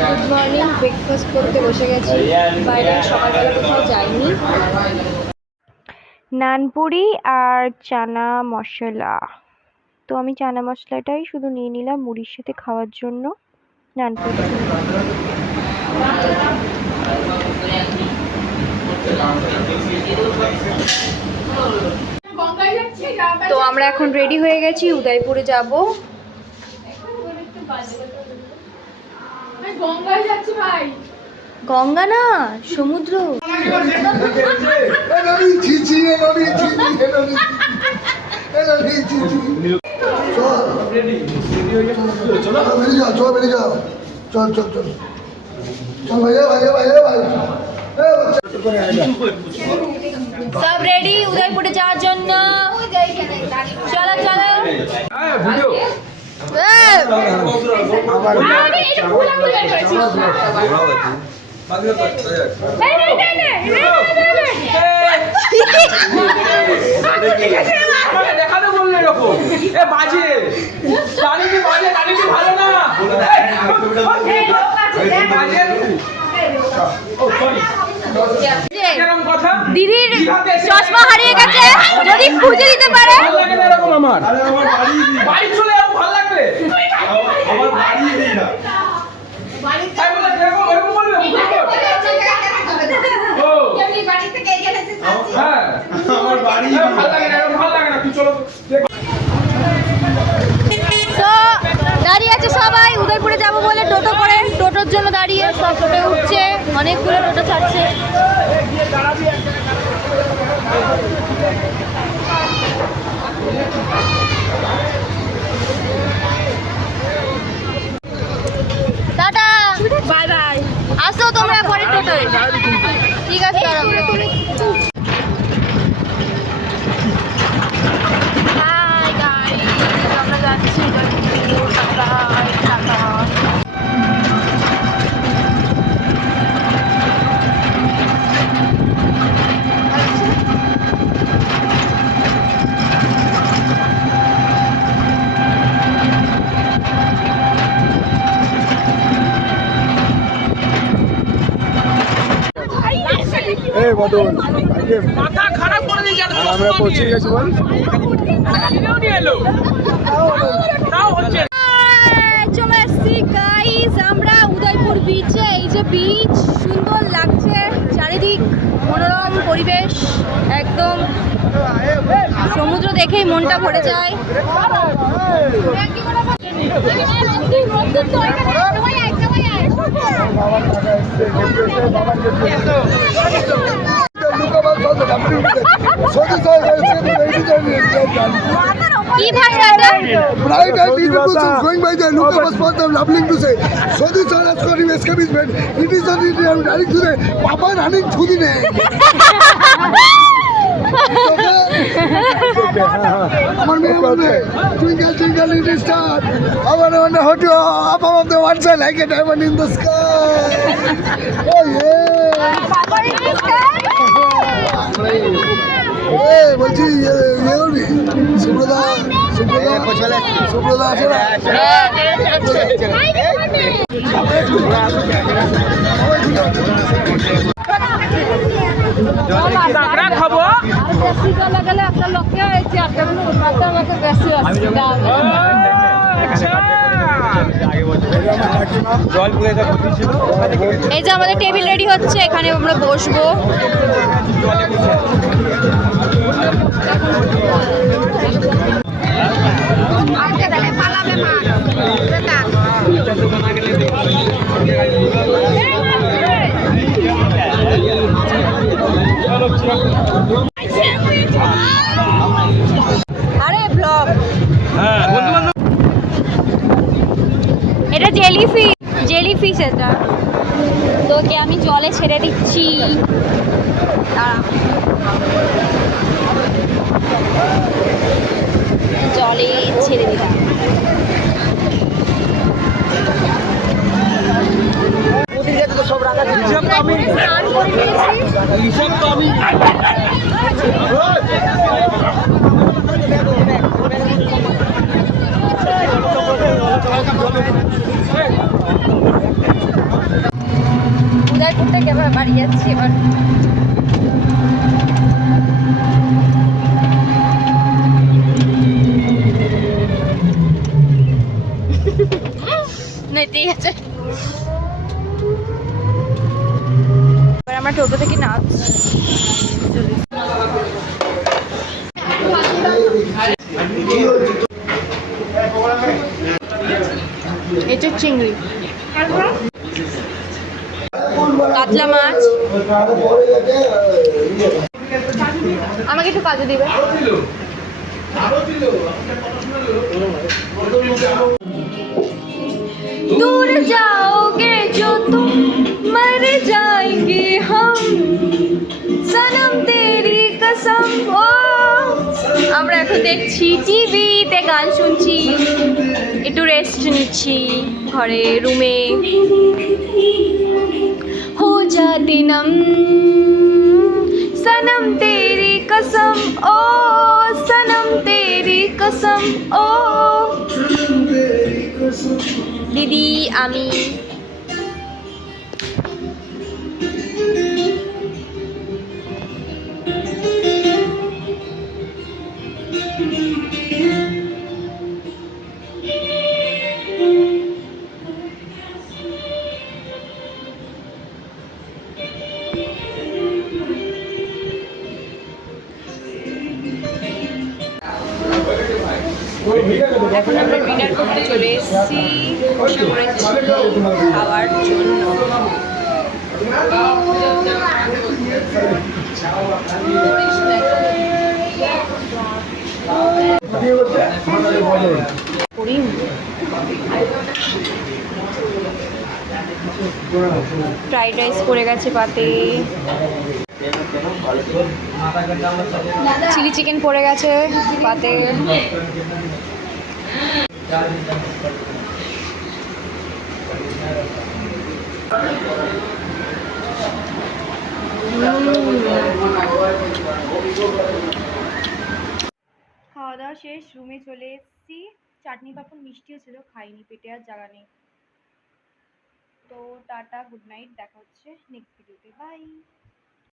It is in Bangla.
গুড মর্নিং, ব্রেকফাস্ট করতে বসে গেছি। বাইরে সকালবেলা কোথাও যাইনি। নানপুরি আর চানা মশলা। তো আমি চানা মশলাটাই শুধু নিয়ে নিলাম মুড়ির সাথে খাওয়ার জন্য। নানপুরি তো আমরা এখন রেডি হয়ে গেছি, উদয়পুরে যাব। গঙ্গা না, সমুদ্র। সব রেডি উদয়পুরে যাওয়ার জন্য। চলো চলো। দেখানো বললে এরকম বাজে ভালো না দিদির চশমা হারিয়ে গেছে, যদি খুঁজে দিতে পারে। আমার বাড়ি চলে যাবো, ভালো লাগবে। আমার বাড়ি নেই না, দাঁড়িয়ে আছে সবাই উদয়পুরে যাবো বলে টোটো করে। টোটোর জন্য দাঁড়িয়ে সব টোটো উঠছে, অনেকগুলো টোটো ছাড়ছে। Tata, bye bye. আসো তোমরা পরের টোটোয়। ঠিক আছে, হাই গাইস, আমরা যাচ্ছি উদয়পুর। টাটা। বদল মাথা খারাপ করে দিয়ে যাচ্ছে। আমরা পৌঁছে গেছি বল। চলে এসছি গাইস আমরা উদয়পুর বিচে। এই যে বিচ, সুন্দর লাগছে চারিদিক, মনোরম পরিবেশ একদম। সমুদ্র দেখেই মনটা ভরে যায়। কি ভাষা এটা? Bright and beautiful is going by the look of a spot of loving to say. So this one has got him escapement. It is not it I'm running to the Papa running to the name. আমার মেয়ে বলবে twinkle twinkle little star, I wonder how to up above the one side like a diamond in the sky. Oh yeah. Hey, বলছি সুব্রদা আসে না? খাবো লাগালে আপনার লক্ষ্য হয়েছে, আমাকে বেশি অসুবিধা হবে। এই যে আমাদের টেবিল রেডি হচ্ছে, এখানে আমরা বসবো। আরে ব্লগ, এটা জেলিফিশ এটা। তোকে আমি জলে ছেড়ে দিচ্ছি, জলে ছেড়ে দিলাম। স্নান করে নিয়েছি। এবার বাড়ি যাচ্ছি এবার। না ঠিক আছে, এবার আমরা টোটো থেকে নামছি। এটা চিংড়ি, কাতলা মাছ। আমাকে একটু কাজে দিবে। दूर जाओगे जो तुम मर जाएंगे हम सनम तेरी कसम ও আমরা এখন দেখছি টিভিতে গান শুনছি, একটু রেস্ট নিচ্ছি ঘরে রুমে। हो जाते नम सनम तेरी कसम ओ सनम तेरी कसम ओ দিদি আমি। এখন আমরা ডিনার করতে চলে এসেছি, বসে পড়েছি খাওয়ার জন্য। ফ্রাইড রাইস পড়ে গেছে পাতে, চিলি চিকেন পড়ে গেছে পাতে, খাওয়া দাওয়া শেষ, রুমে চলে এসেছি। চাটনি পাপড় মিষ্টিও ছিল, খাইনি, পেটে আর জায়গা নেই। তো টাটা, গুড নাইট, দেখা হচ্ছে নেক্সট ভিডিওতে, বাই।